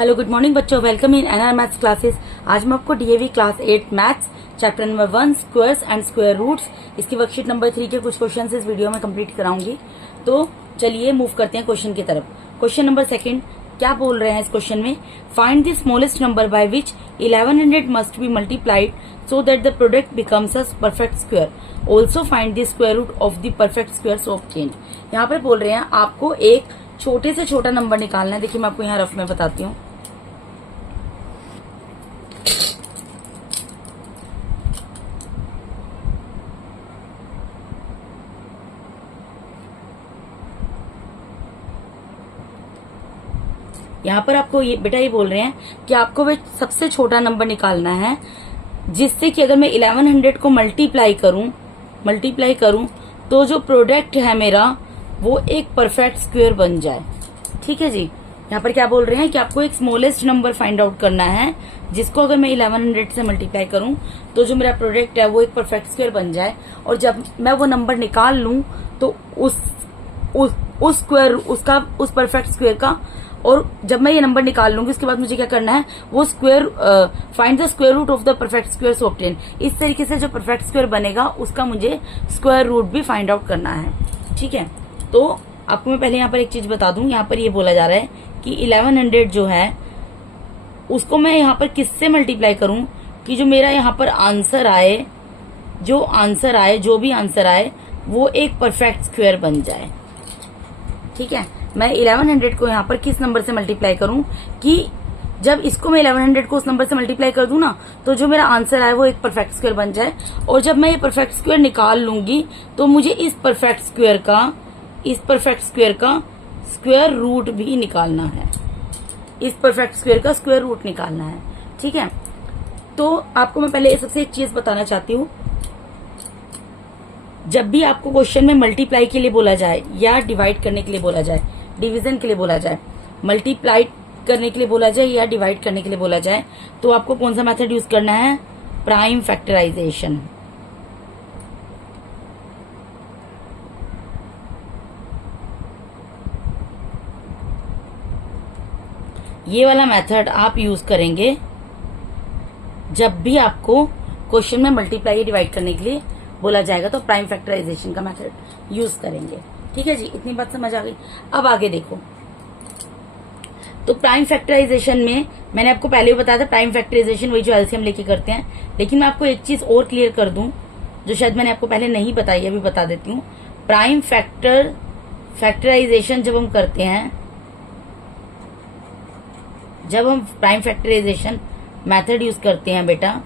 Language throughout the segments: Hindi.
हेलो गुड मॉर्निंग बच्चों, welcome in NR maths classes. आज मैं आपको DAV class 8 maths chapter number 1 squares and square roots इसकी वर्कशीट नंबर 3 के कुछ क्वेश्चन इस वीडियो में कंप्लीट कराऊंगी। तो चलिए मूव करते हैं क्वेश्चन की तरफ। क्वेश्चन नंबर 2 क्या बोल रहे हैं इस क्वेश्चन में? Find the smallest number by which 1100 must be multiplied so that the product becomes a perfect square. Also find the square root of the perfect square so obtained. यहाँ पर बोल रहे हैं आपको एक छोटे से छोटा नंबर निकालना है। देखिए मैं आपको यहाँ रफ में बताती हूँ। यहाँ पर आपको ये बेटा ये बोल रहे हैं कि आपको वे सबसे छोटा नंबर निकालना है जिससे कि अगर मैं 1100 को मल्टीप्लाई करूं तो जो प्रोडक्ट है मेरा वो एक परफेक्ट स्क्वायर बन जाए। ठीक है जी। यहाँ पर क्या बोल रहे हैं कि आपको एक स्मॉलेस्ट नंबर फाइंड आउट करना है जिसको अगर मैं 1100 से मल्टीप्लाई करूं तो जो मेरा प्रोडक्ट है वो एक परफेक्ट स्क्वायर बन जाए। और जब मैं वो नंबर निकाल लूं तो उस परफेक्ट स्क्वायर का, और जब मैं ये नंबर निकाल लूंगी उसके बाद मुझे क्या करना है, वो square find the square root of the perfect square so obtain. इस तरीके से जो परफेक्ट स्क्वायर बनेगा उसका मुझे स्क्वायर रूट भी फाइंड आउट करना है। ठीक है। तो आपको मैं पहले यहाँ पर एक चीज बता दूं। यहाँ पर ये बोला जा रहा है कि 1100 जो है उसको मैं यहाँ पर किससे मल्टीप्लाई करूं कि जो मेरा यहाँ पर आंसर आए, जो भी आंसर आए वो एक परफेक्ट स्क्वायर बन जाए। ठीक है। मैं 1100 को यहाँ पर किस नंबर से मल्टीप्लाई करूं कि जब इसको मैं 1100 को उस नंबर से मल्टीप्लाई कर दूं ना तो जो मेरा आंसर आए वो एक परफेक्ट स्क्वायर बन जाए। और जब मैं ये परफेक्ट स्क्वायर निकाल लूंगी तो मुझे इस परफेक्ट स्क्वायर का स्क्वायर रूट भी निकालना है। इस परफेक्ट स्क्वायर का स्क्वायर रूट निकालना है। ठीक है। तो आपको मैं पहले सबसे एक चीज बताना चाहती हूँ। जब भी आपको क्वेश्चन में मल्टीप्लाई के लिए बोला जाए या डिवाइड करने के लिए बोला जाए, डिवीजन के लिए बोला जाए, मल्टीप्लाई करने के लिए बोला जाए या डिवाइड करने के लिए बोला जाए, तो आपको कौन सा मेथड यूज करना है? Prime factorization. ये वाला मेथड आप यूज करेंगे जब भी आपको क्वेश्चन में मल्टीप्लाई या डिवाइड करने के लिए बोला जाएगा, तो प्राइम फैक्टराइजेशन का मेथड यूज करेंगे। ठीक है जी। इतनी बात समझ आ गई। अब आगे देखो। तो प्राइम फैक्टराइजेशन में मैंने आपको पहले भी बताया था, प्राइम फैक्टराइजेशन वही जो एलसीएम लेके करते हैं। लेकिन मैं आपको एक चीज और क्लियर कर दूं जो शायद मैंने आपको पहले नहीं बताई, अभी बता देती हूँ। प्राइम फैक्टराइजेशन जब हम करते हैं, जब हम प्राइम फैक्टराइजेशन मेथड यूज करते हैं बेटा,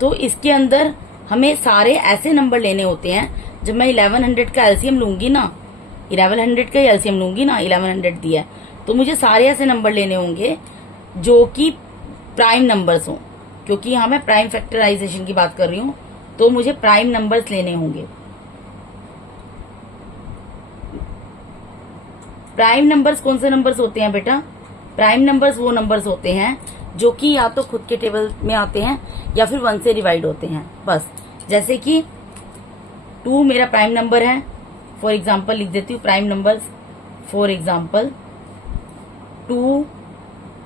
तो इसके अंदर हमें सारे ऐसे नंबर लेने होते हैं। जब मैं 1100 का एलसीएम लूंगी ना, 1100 का एलसीएम लूंगी ना, 1100 दिया तो मुझे सारे ऐसे नंबर लेने होंगे जो कि प्राइम नंबर्स हों, क्योंकि यहाँ मैं प्राइम फैक्टराइजेशन की बात कर रही हूँ। तो मुझे प्राइम नंबर्स लेने होंगे। प्राइम नंबर्स कौन से नंबर्स होते हैं बेटा? प्राइम नंबर्स वो नंबर्स होते हैं जो कि या तो खुद के टेबल में आते हैं या फिर 1 से डिवाइड होते हैं। बस जैसे कि 2 मेरा प्राइम नंबर है, फॉर एग्जाम्पल लिख देती हूँ प्राइम नंबर्स। फॉर एग्जाम्पल 2,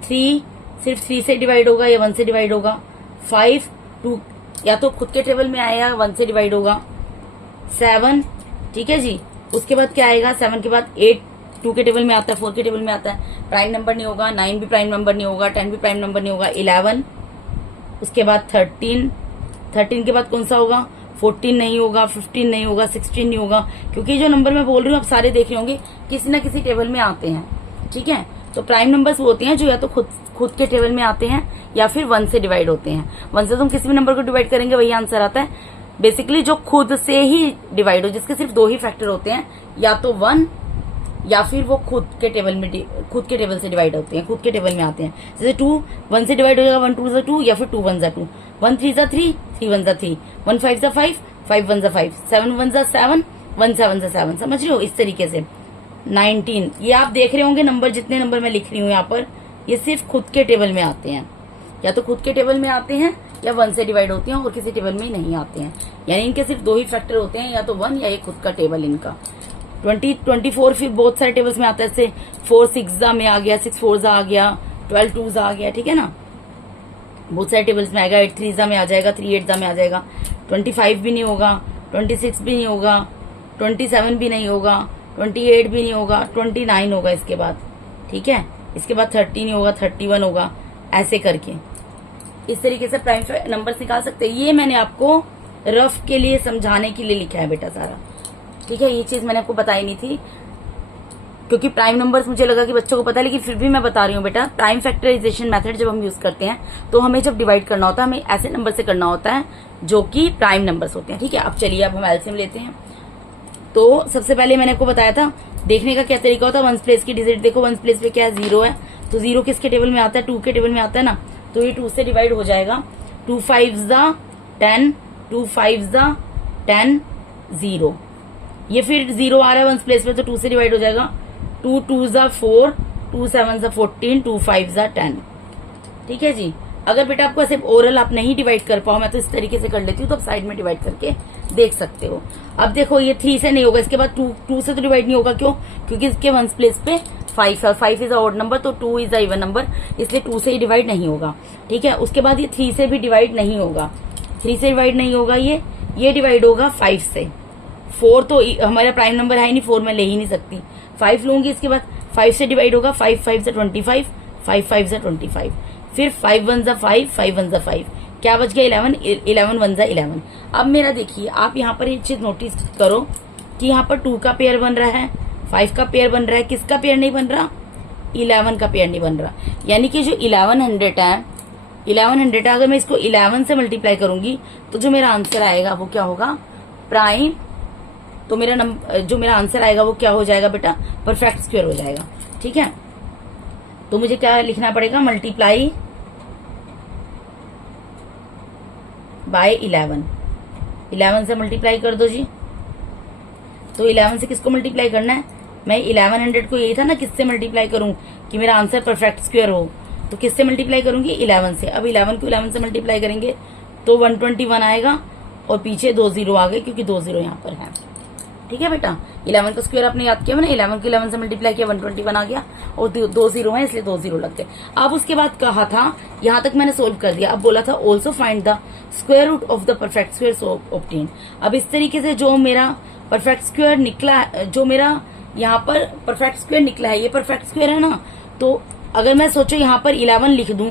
3 सिर्फ 3 से डिवाइड होगा या 1 से डिवाइड होगा। 5, 2 या तो खुद के टेबल में आएगा 1 से डिवाइड होगा। 7, ठीक है जी। उसके बाद क्या आएगा? 7 के बाद 8 2 के टेबल में आता है, 4 के टेबल में आता है, प्राइम नंबर नहीं होगा। 9 भी प्राइम नंबर नहीं होगा, 10 भी प्राइम नंबर नहीं होगा। 11, उसके बाद 13 के बाद कौन सा होगा? 14 नहीं होगा, 15 नहीं होगा, 16 नहीं होगा, क्योंकि जो नंबर मैं बोल रही हूँ आप सारे देख रहे होंगे किसी न किसी टेबल में आते हैं। ठीक है। तो प्राइम नंबर्स वो होते हैं जो या तो खुद के टेबल में आते हैं या फिर 1 से डिवाइड होते हैं। 1 से तो हम किसी भी नंबर को डिवाइड करेंगे वही आंसर आता है। बेसिकली जो खुद से ही डिवाइड हो, जिसके सिर्फ 2 ही फैक्टर होते हैं, या तो 1 या फिर वो खुद के टेबल से डिवाइड होते हैं, खुद के टेबल में आते हैं। जैसे 2 1 से डिवाइड हो जाएगा, 1 2 से 2 या फिर 2 1 2, 1 3 3, 3 1 3, 1 5 5, 5 1 5, 7 1 7, 1 7 7। समझ रहे हो? इस तरीके से 19 ये आप देख रहे होंगे नंबर, जितने नंबर मैं लिख रही हूँ यहाँ पर, ये सिर्फ खुद के टेबल में आते हैं, या तो खुद के टेबल में आते हैं या 1 से डिवाइड होते हैं और किसी टेबल में नहीं आते हैं। यानी इनके सिर्फ 2 ही फैक्टर होते हैं, या तो 1 या ये खुद का टेबल इनका। 24 फिर बहुत सारे टेबल्स में आता है, जैसे 4 6 में आ गया, 6 4 आ गया, 12 2 आ गया, ठीक है ना, बहुत सारे टेबल्स में आएगा। 8 3 में आ जाएगा, 3 8 में आ जाएगा। 25 भी नहीं होगा, 26 भी नहीं होगा, 27 भी नहीं होगा, 28 भी नहीं होगा, 29 होगा इसके बाद, ठीक है। इसके बाद 30 नहीं होगा, 31 होगा, ऐसे करके इस तरीके से प्राइम नंबर्स निकाल सकते हैं। ये मैंने आपको रफ के लिए समझाने के लिए लिखा है बेटा सारा, ठीक है। ये चीज मैंने आपको बताई नहीं थी क्योंकि प्राइम नंबर्स मुझे लगा कि बच्चों को पता है, लेकिन फिर भी मैं बता रही हूँ बेटा। प्राइम फैक्टराइजेशन मेथड जब हम यूज करते हैं तो हमें जब डिवाइड करना होता है, हमें ऐसे नंबर से करना होता है जो कि प्राइम नंबर्स होते हैं, ठीक है। अब चलिए अब हम एलसीएम लेते हैं। तो सबसे पहले मैंने आपको बताया था देखने का क्या तरीका होता है। वंस प्लेस की डिजिट देखो, वंस प्लेस पे क्या है, 0 है, तो 0 किसके टेबल में आता है, 2 के टेबल में आता है ना, तो ये 2 से डिवाइड हो जाएगा। 2 5 10, 2 5 10, 0। ये फिर 0 आ रहा है वंस प्लेस पे, तो 2 से डिवाइड हो जाएगा। 2 2 4, 2 7 14, 2 5 10, ठीक है जी। अगर बेटा आपको ऐसे ओरल आप नहीं डिवाइड कर पाओ, मैं तो इस तरीके से कर लेती हूँ, तो आप साइड में डिवाइड करके देख सकते हो। अब देखो ये 3 से नहीं होगा, इसके बाद 2 से तो डिवाइड नहीं होगा, क्यों, क्योंकि इसके वंस प्लेस पे 5 है, 5 इज अ ऑड नंबर, तो 2 इज अ इवन नंबर, इसलिए 2 से ही डिवाइड नहीं होगा, ठीक है। उसके बाद ये 3 से भी डिवाइड नहीं होगा, 3 से डिवाइड नहीं होगा, ये डिवाइड होगा 5 से। 4 तो हमारा प्राइम नंबर है ही नहीं, 4 में ले ही नहीं सकती, 5 लूंगी। इसके बाद 5 से डिवाइड होगा, 5 5 से 25, 5 5 से 25, फिर 5 1 जा 5, 5 1 जा 5, क्या बच गया 11, 11 1 जा 11। अब मेरा देखिए आप यहाँ पर एक चीज नोटिस करो कि यहाँ पर 2 का पेयर बन रहा है, 5 का पेयर बन रहा है, किसका पेयर नहीं बन रहा, 11 का पेयर नहीं बन रहा। यानी कि जो 1100 है, 1100 है, अगर मैं इसको 11 से मल्टीप्लाई करूंगी तो जो मेरा आंसर आएगा वो क्या होगा, प्राइम। तो जो मेरा आंसर आएगा वो क्या हो जाएगा बेटा, परफेक्ट स्क्वायर हो जाएगा, ठीक है। तो मुझे क्या लिखना पड़ेगा, मल्टीप्लाई बाय 11 से मल्टीप्लाई कर दो जी। तो 11 से किसको मल्टीप्लाई करना है, मैं 1100 को, यही था ना किससे मल्टीप्लाई करूं कि मेरा आंसर परफेक्ट स्क्वायर हो, तो किससे मल्टीप्लाई करूंगी, 11 से। अब 11 को 11 से मल्टीप्लाई करेंगे तो 121 आएगा, और पीछे 2 0 आ गए क्योंकि 2 0 यहाँ पर है, ठीक है बेटा। 11 का स्क्वायर आपने याद किया, मैंने 11 को 11 से मल्टीप्लाई किया, 121 आ गया, और 2 0 है इसलिए 2 0 लग गए। अब उसके बाद कहा था, यहाँ तक मैंने सोल्व कर दिया। अब बोला था also find the square root of the perfect square so obtain. अब इस तरीके से जो मेरा परफेक्ट स्क्वायर निकला, जो मेरा यहाँ पर परफेक्ट स्क्वायर निकला है, ये परफेक्ट स्क्वायर है ना, तो अगर मैं सोचो यहाँ पर 11 लिख दूं,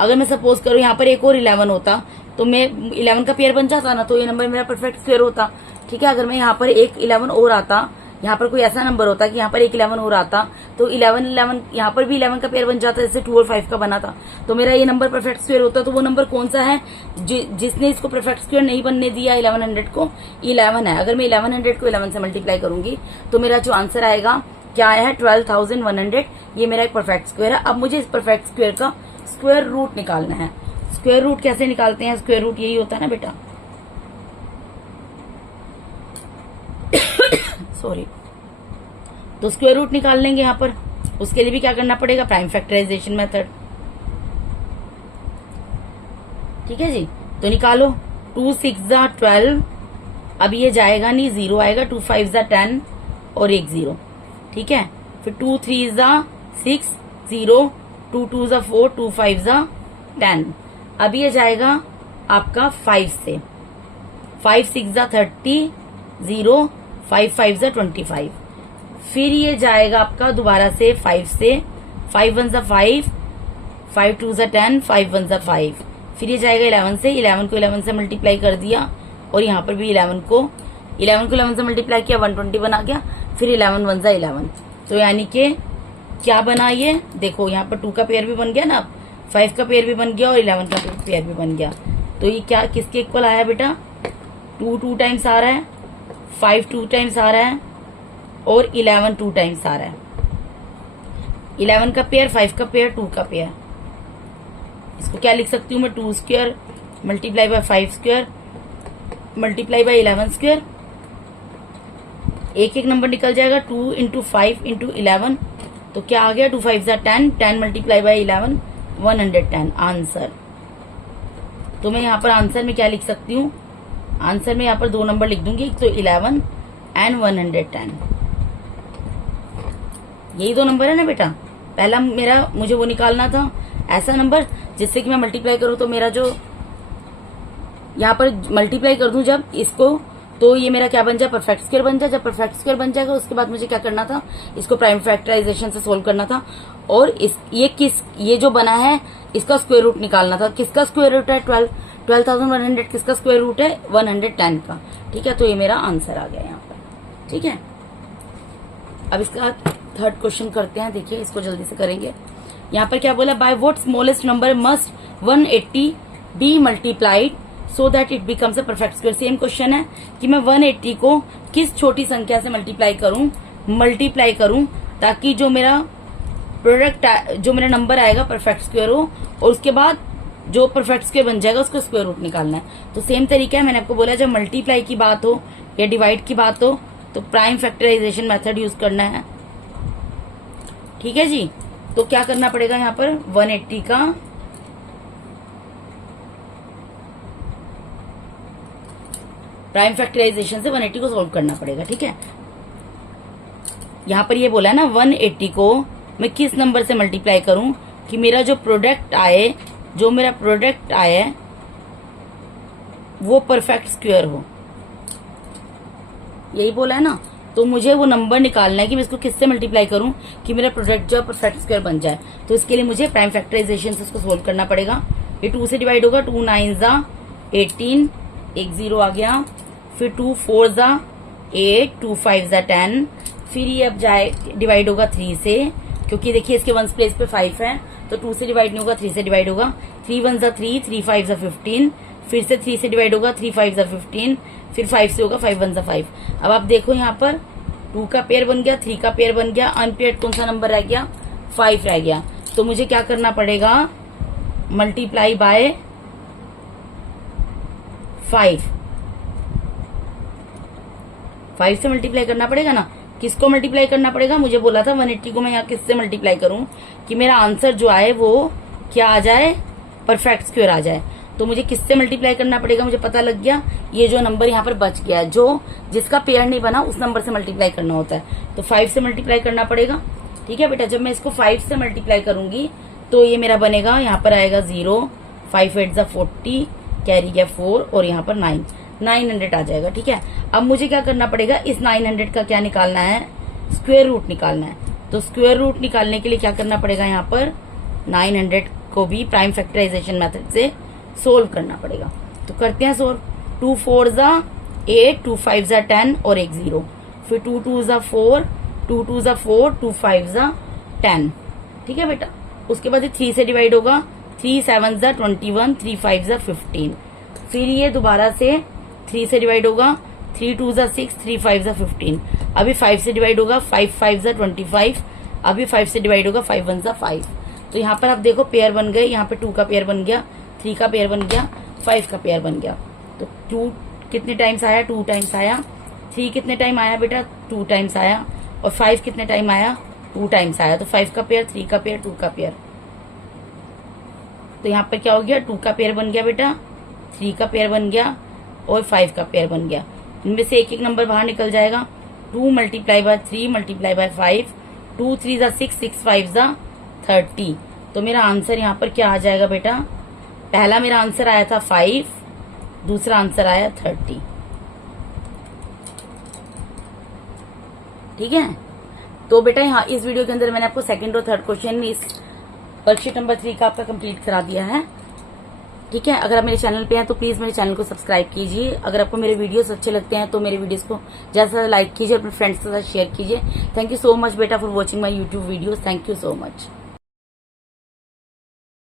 अगर मैं सपोज करूं यहाँ पर एक और 11 होता तो मैं 11 का पेयर बन जाता ना, तो ये नंबर मेरा परफेक्ट स्क्वायर होता, ठीक है। अगर मैं यहाँ पर एक 11 और आता, यहाँ पर कोई ऐसा नंबर होता कि यहाँ पर एक 11 और आता, तो 11 यहाँ पर भी 11 का पेयर बन जाता, जैसे 2 और 5 का बना था, तो मेरा ये नंबर परफेक्ट स्क्वायर होता। तो वो नंबर कौन सा है जिसने इसको परफेक्ट स्क्वायर नहीं बनने दिया 1100 को, 11 है। अगर मैं 1100 को 11 से मल्टीप्लाई करूंगी तो मेरा जो आंसर आएगा क्या आया है, 12,100, ये मेरा एक परफेक्ट स्क्वायर है। अब मुझे इस परफेक्ट स्क्वायर का स्क्वायर रूट निकालना है। स्क्वायर रूट कैसे निकालते हैं, स्क्वायर रूट यही होता है ना बेटा, सॉरी, तो स्क्वायर रूट निकाल लेंगे यहाँ पर। उसके लिए भी क्या करना पड़ेगा, प्राइम फैक्टराइजेशन मेथड, ठीक है जी। तो निकालो, 2 6 12, अब ये जाएगा नहीं, 0 आएगा, 2 5 10 और 1 0, ठीक है। फिर 2 3 6 0, 2 2 4, 2 5 10। अब ये जाएगा आपका 5 से, 5 6 30, 0, 5 5 25। फिर ये जाएगा आपका दोबारा से 5 से, 5 1 5, 5 2 10, 5 1 5। फिर ये जाएगा 11 से, 11 को 11 से मल्टीप्लाई कर दिया, और यहाँ पर भी 11 को 11 से मल्टीप्लाई किया, 121 आ गया। फिर 11 1 11, तो यानी कि क्या बना ये, देखो यहाँ पर 2 का पेयर भी बन गया ना, 5 का पेयर भी बन गया और 11 का पेयर भी बन गया। तो ये क्या किसके इक्वल आया बेटा, 2 2 टाइम्स आ रहा है, 5 2 टाइम्स आ रहा है, और 11 2 टाइम्स आ रहा है। 11 का पेयर, 5 का पेयर, 2 का पेयर। इसको क्या लिख सकती हूँ मैं, 2 square multiply by 5 square multiply by 11 square. एक एक नंबर निकल जाएगा, 2 इंटू 5 इंटू 11, तो क्या आ गया, 2 5 10, 10 मल्टीप्लाई बाय 11, 110 आंसर। तो मैं यहाँ पर आंसर में क्या लिख सकती हूँ, आंसर में यहाँ पर 2 नंबर लिख दूंगी, एक तो 11 एंड 110, यही दो नंबर है ना बेटा। पहला मेरा मुझे वो निकालना था ऐसा नंबर जिससे कि मैं मल्टीप्लाई करूं, तो मेरा जो यहाँ पर मल्टीप्लाई कर दूं जब इसको, तो ये मेरा क्या बन जाए, परफेक्ट स्क्वायर बन जाए। जब परफेक्ट स्क्वायर बन जाएगा उसके बाद मुझे क्या करना था, इसको प्राइम फैक्टराइजेशन से सोल्व करना था। और ये जो बना है इसका स्क्वायर रूट निकालना था। किसका स्क्वायर रूट है, 12,100 किसका स्क्वायर रूट है, 110 का। ठीक है, तो ये मेरा आंसर आ गया यहाँ पर। ठीक है, अब इसका थर्ड क्वेश्चन करते हैं। देखिए इसको जल्दी से करेंगे। यहाँ पर क्या बोला, by what smallest number must 180 be multiplied so that it becomes a perfect square. Same question है कि मैं 180 को किस छोटी संख्या से मल्टीप्लाई करूं ताकि जो मेरा प्रोडक्ट, जो मेरा नंबर आएगा परफेक्ट स्क्वायर हो, और उसके बाद जो परफेक्ट स्क्वायर बन जाएगा उसको स्क्वायर रूट निकालना है। तो सेम तरीका है, मैंने आपको बोला जब मल्टीप्लाई की बात हो या डिवाइड की बात हो तो प्राइम फैक्टराइजेशन मेथड यूज करना है। ठीक है जी, तो क्या करना पड़ेगा यहाँ पर, 180 का प्राइम फैक्टराइजेशन से 180 को सोल्व करना पड़ेगा। ठीक है, यहां पर ये बोला है ना 180 को मैं किस नंबर से मल्टीप्लाई करूं कि मेरा जो प्रोडक्ट आए वो परफेक्ट स्क्वायर हो, यही बोला है ना। तो मुझे वो नंबर निकालना है कि मैं इसको किससे मल्टीप्लाई करूं कि मेरा प्रोडक्ट जो परफेक्ट स्क्वायर बन जाए। तो इसके लिए मुझे प्राइम फैक्टराइजेशन से उसको सोल्व करना पड़ेगा। ये 2 से डिवाइड होगा, 2 9 18, एक 0 आ गया, फिर 2 4 8, 2 5 10, फिर ये अब जाए डिवाइड होगा 3 से, क्योंकि देखिए इसके वंस प्लेस पे 5 है तो 2 से डिवाइड नहीं होगा, 3 से डिवाइड होगा। 3 1 3, 3 5 15, फिर से 3 से डिवाइड होगा, 3 5 15, फिर 5 से होगा, 5 1 5। अब आप देखो यहाँ पर 2 का पेयर बन गया, 3 का पेयर बन गया, अनपेयर्ड कौन सा नंबर रह गया, 5 रह गया। तो मुझे क्या करना पड़ेगा, मल्टीप्लाई बाय 5 से मल्टीप्लाई करना पड़ेगा ना। किसको मल्टीप्लाई करना पड़ेगा, मुझे बोला था 180 को मैं यहाँ किससे मल्टीप्लाई करूं कि मेरा आंसर जो आए वो क्या आ जाए, परफेक्ट स्क्वायर आ जाए। तो मुझे किससे मल्टीप्लाई करना पड़ेगा, मुझे पता लग गया। ये जो नंबर यहाँ पर बच गया है, जो जिसका पेयर नहीं बना उस नंबर से मल्टीप्लाई करना होता है, तो 5 से मल्टीप्लाई करना पड़ेगा। ठीक है बेटा, जब मैं इसको 5 से मल्टीप्लाई करूंगी तो ये मेरा बनेगा, यहाँ पर आएगा 0, 5 8 40, कैरी गया 4 और यहाँ पर 900 आ जाएगा। ठीक है, अब मुझे क्या करना पड़ेगा, इस 900 का क्या निकालना है, स्क्वायर रूट निकालना है। तो स्क्वायर रूट निकालने के लिए क्या करना पड़ेगा, यहाँ पर 900 को भी प्राइम फैक्टराइजेशन मेथड से सोल्व करना पड़ेगा। तो करते हैं सोल्व। 2 4 8, 2 5 10 और एक 0, फिर 2 2 4, 2 2 4, 2 5 10। ठीक है बेटा, उसके बाद 3 से डिवाइड होगा, 3 7 21, 3 5 15, फिर ये दोबारा से 3 से डिवाइड होगा, 3 2 6, 3 5 15, अभी 5 से डिवाइड होगा, 5 5 25, अभी 5 से डिवाइड होगा, 5 1 5। तो यहाँ पर आप देखो पेयर बन गए, यहाँ पे 2 का पेयर बन गया, 3 का पेयर बन गया, 5 का पेयर बन गया। तो 2 कितने टाइम्स आया, 2 टाइम्स आया। 3 कितने टाइम आया बेटा, 2 टाइम्स आया। और 5 कितने टाइम आया, 2 टाइम्स आया। तो 5 का पेयर, 3 का पेयर, 2 का पेयर। तो यहाँ पर क्या हो गया, 2 का पेयर बन गया बेटा, 3 का पेयर बन गया और 5 का पेयर बन गया। इनमें से एक एक नंबर बाहर निकल जाएगा। 2 मल्टीप्लाई बाय 3 मल्टीप्लाई बाय 5, 2 3 6, 6 5 30। तो मेरा आंसर यहाँ पर क्या आ जाएगा बेटा, पहला मेरा आंसर आया था 5, दूसरा आंसर आया 30। ठीक है, तो बेटा यहाँ इस वीडियो के अंदर मैंने आपको सेकंड और थर्ड क्वेश्चन इस वर्कशीट नंबर 3 का आपका कंप्लीट करा दिया है। ठीक है, अगर आप मेरे चैनल पे हैं तो प्लीज मेरे चैनल को सब्सक्राइब कीजिए। अगर आपको मेरे वीडियोस अच्छे लगते हैं तो मेरे वीडियोस को ज्यादा से ज्यादा लाइक कीजिए, अपने फ्रेंड्स के साथ शेयर कीजिए। थैंक यू सो मच बेटा for watching my YouTube videos. Thank you so much.